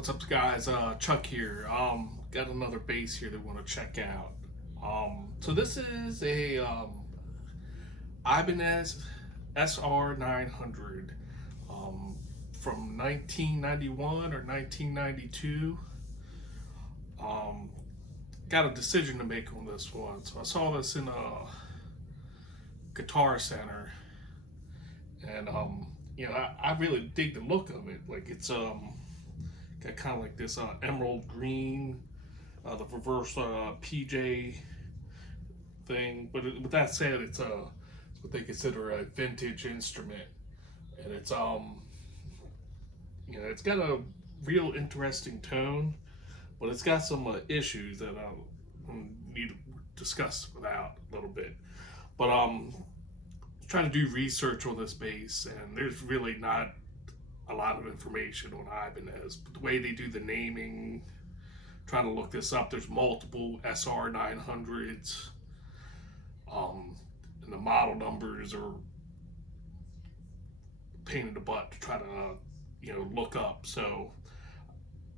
What's up, guys? Chuck here. Got another bass here that we want to check out. So this is a Ibanez SR900 from 1991 or 1992. Got a decision to make on this one. So I saw this in a Guitar Center, and I really dig the look of it. Like it's got kind of like this emerald green, the reverse PJ thing. But with that said, it's what they consider a vintage instrument, and it's it's got a real interesting tone, but it's got some issues that I need to discuss about a little bit. But trying to do research on this bass, and there's really not a lot of information on Ibanez, but the way they do the naming, trying to look this up, there's multiple SR900s, and the model numbers are pain in the butt to try to look up. So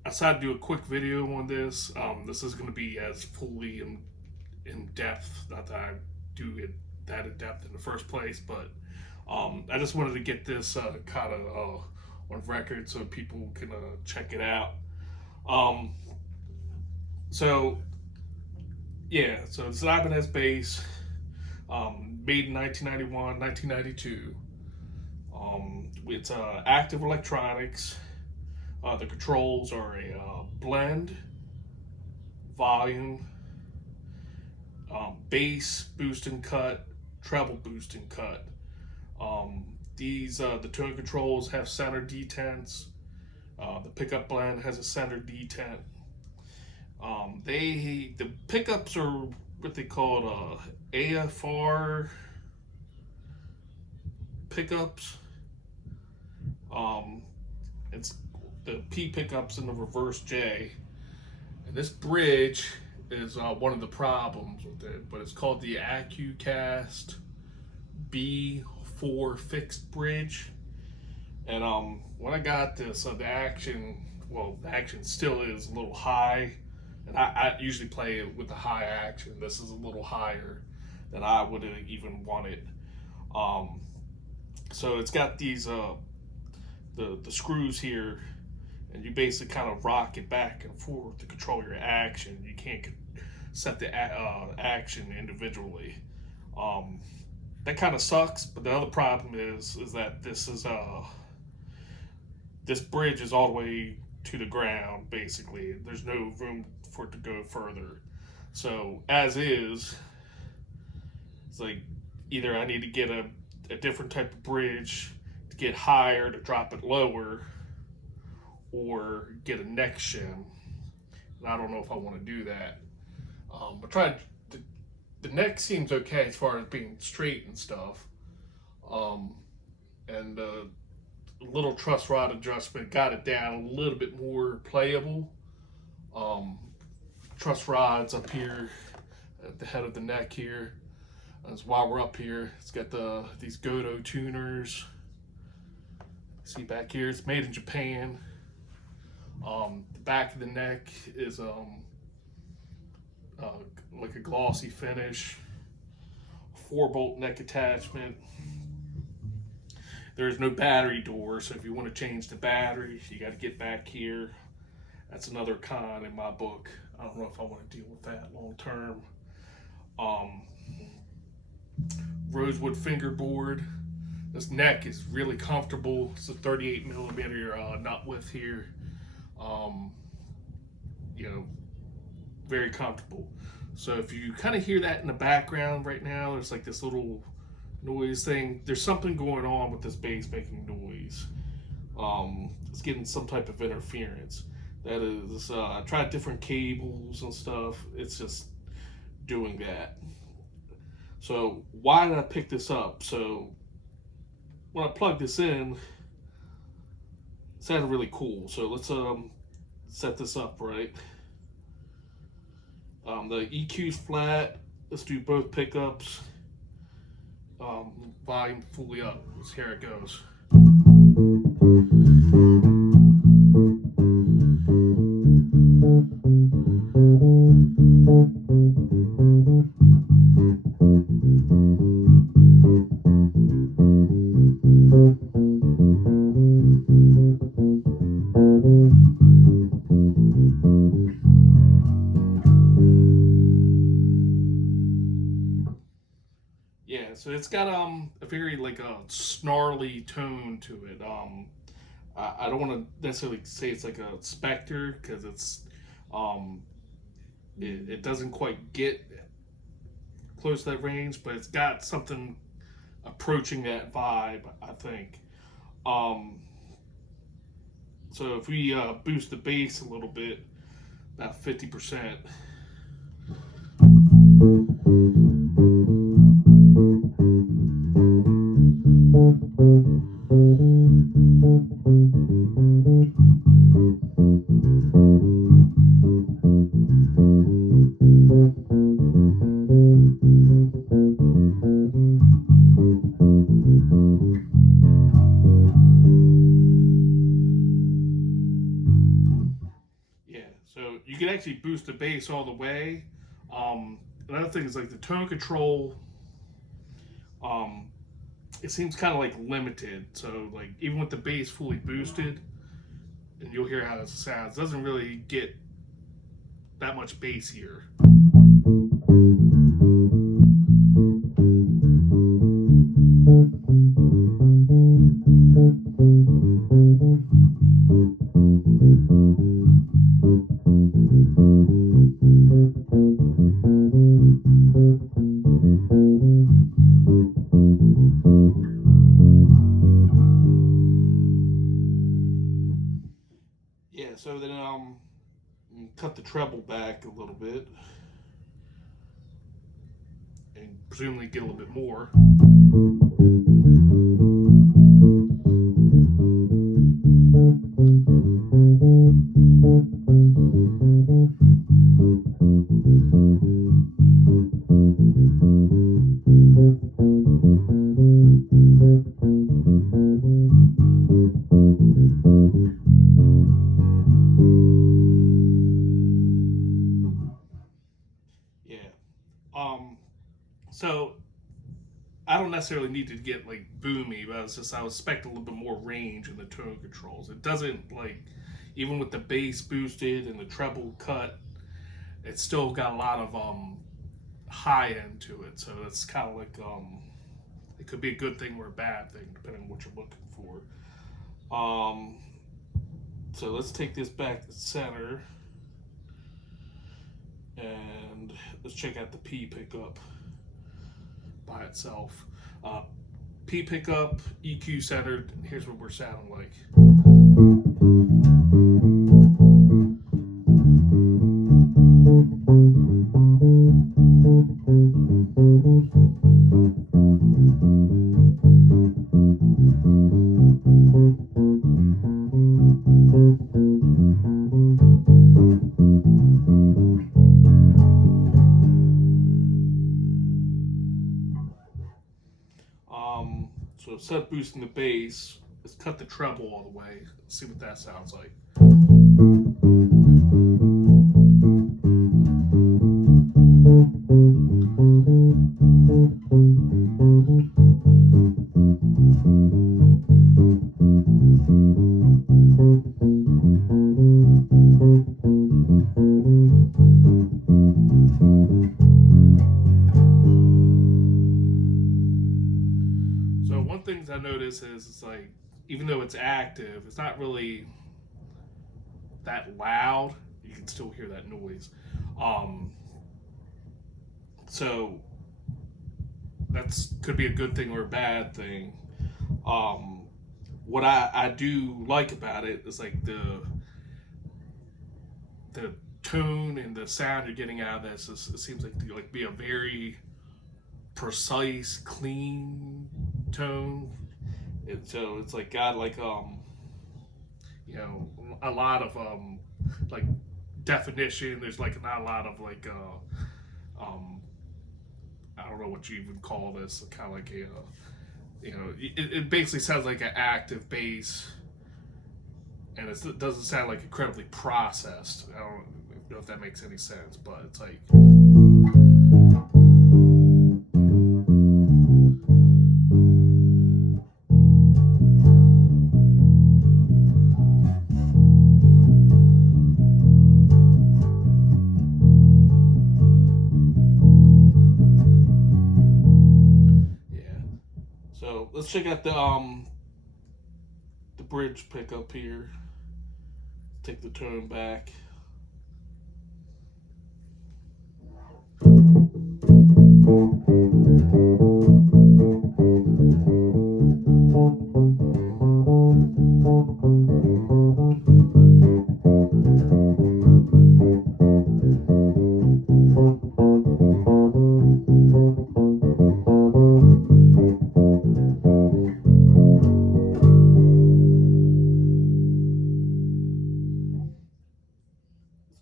I decided to do a quick video on this. This is going to be as fully in depth, not that I do it that in depth in the first place, but I just wanted to get this kind of on record so people can check it out. So it's an Ibanez bass, made in 1991, 1992. It's active electronics. The controls are a blend, volume, bass, boost and cut, treble boost and cut. The tone controls have center detents. The pickup blend has a center detent. The pickups are what they call AFR pickups. It's the P pickups in the reverse J, and this bridge is one of the problems with it, but it's called the AccuCast B4 fixed bridge. And when I got this, the action still is a little high, and I usually play it with the high action. This is a little higher than I would have even wanted. So it's got these the screws here, and you basically kind of rock it back and forth to control your action. You can't set the action individually. That kind of sucks, but the other problem is that this bridge is all the way to the ground, basically. There's no room for it to go further. So as is, it's like either I need to get a different type of bridge to get higher, to drop it lower, or get a neck shim. And I don't know if I want to do that. But the neck seems okay as far as being straight and stuff. And the little truss rod adjustment got it down a little bit more playable. Truss rods up here at the head of the neck here. That's why we're up here. It's got these Goto tuners. See back here, it's made in Japan. The back of the neck is like a glossy finish, 4-bolt neck attachment. There's no battery door, so if you want to change the battery, you got to get back here. That's another con in my book. I don't know if I want to deal with that long term. Rosewood fingerboard. This neck is really comfortable. It's a 38 millimeter nut width here. Very comfortable. So if you kind of hear that in the background right now, there's like this little noise thing. There's something going on with this bass making noise. It's getting some type of interference. That is, I tried different cables and stuff. It's just doing that. So why did I pick this up? So when I plugged this in, it sounded really cool. So let's set this up right. The EQ's flat. Let's do both pickups. Volume fully up. Here it goes. Yeah, so it's got a very like a snarly tone to it. I don't want to necessarily say it's like a Spectre because um it doesn't quite get close to that range, but it's got something approaching that vibe, I think. Um, so if we boost the bass a little bit, about 50%. Yeah, so you can actually boost the bass all the way. Another thing is like the tone control. Um, it seems kind of like limited. So like even with the bass fully boosted, and you'll hear how this sounds, it doesn't really get that much bass here. Yeah, so then cut the treble back a little bit and presumably get a little bit more. Yeah. So I don't necessarily need to get like boomy, but it's just I was expecting a little bit more range in the tone controls. It doesn't like even with the bass boosted and the treble cut, it's still got a lot of high end to it. So it's kind of like it could be a good thing or a bad thing depending on what you're looking for. So let's take this back to center and let's check out the P pickup by itself. P pickup, EQ centered, and here's what we're sounding like. So instead of boosting the bass, let's cut the treble all the way. Let's see what that sounds like. One thing I notice is it's like even though it's active, it's not really that loud. You can still hear that noise. So that's could be a good thing or a bad thing. What I do like about it is like the tone and the sound you're getting out of this. It seems like to like be a very precise, clean tone. And so it's like got like you know, a lot of like definition. There's like not a lot of like I don't know what you even call this, kind of like a you know, it basically sounds like an active bass, and it doesn't sound like incredibly processed. I don't know if that makes any sense, but it's like let's check out the bridge pickup here. Take the tone back.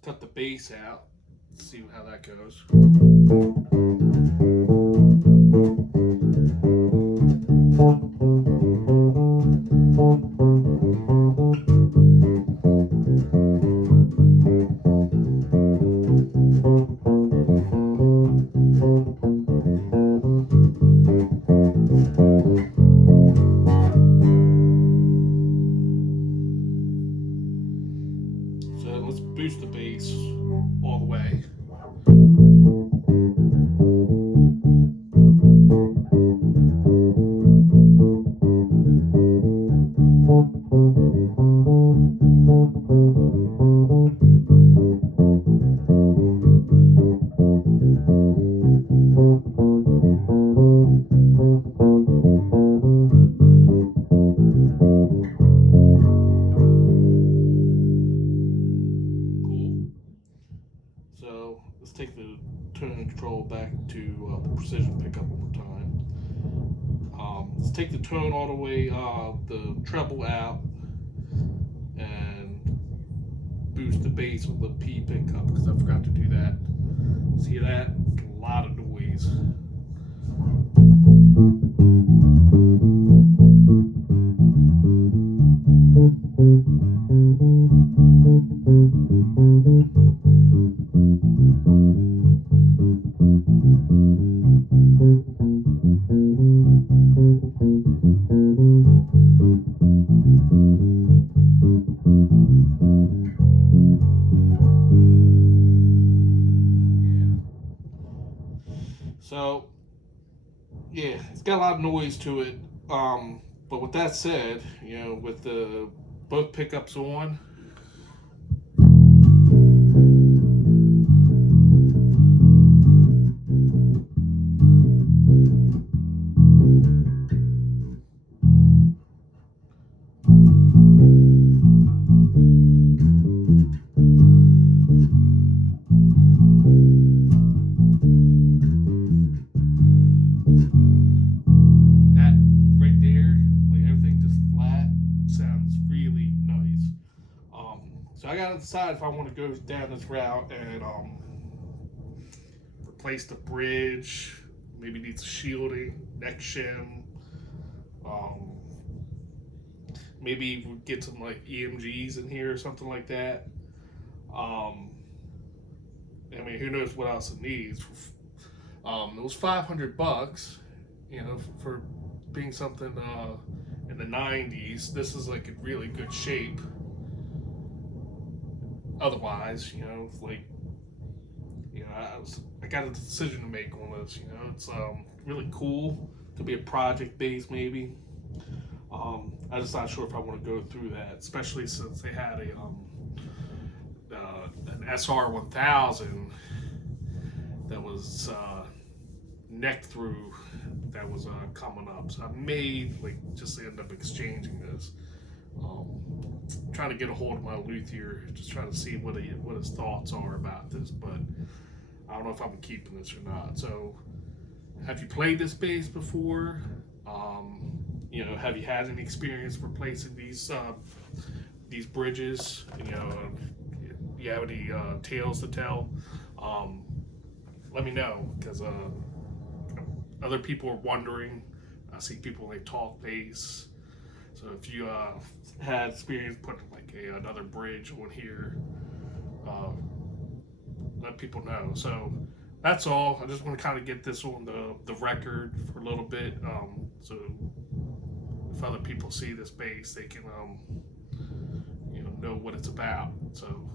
Cut the bass out. Let's see how that goes. So let's boost the bass all the way. So let's take the tone and control back to the precision pickup one more time. Let's take the tone all the way, the treble out, and boost the bass with the P pickup because I forgot to do that. See that? A lot of noise. So, yeah, it's got a lot of noise to it. But with that said, you know, with the both pickups on, so I gotta decide if I want to go down this route and replace the bridge. Maybe needs shielding, neck shim. Maybe we get some like EMGs in here or something like that. I mean, who knows what else it needs? It was $500, you know, for being something in the '90s. This is like in really good shape. Otherwise, you know, like, you know, I got a decision to make on this. You know, it's really cool. Could be a project base maybe. I'm just not sure if I want to go through that, especially since they had an SR900 that was neck through that was coming up. So I may just end up exchanging this. Trying to get a hold of my luthier, just trying to see what his thoughts are about this, but I don't know if I'm keeping this or not. So, have you played this bass before? You know, have you had any experience replacing these bridges? You know, you have any tales to tell? Let me know, because other people are wondering. I see people, they talk bass. So if you had experience putting another bridge on here, let people know. So that's all. I just want to kind of get this on the record for a little bit, so if other people see this bass, they can you know what it's about. So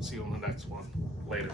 see you on the next one. Later.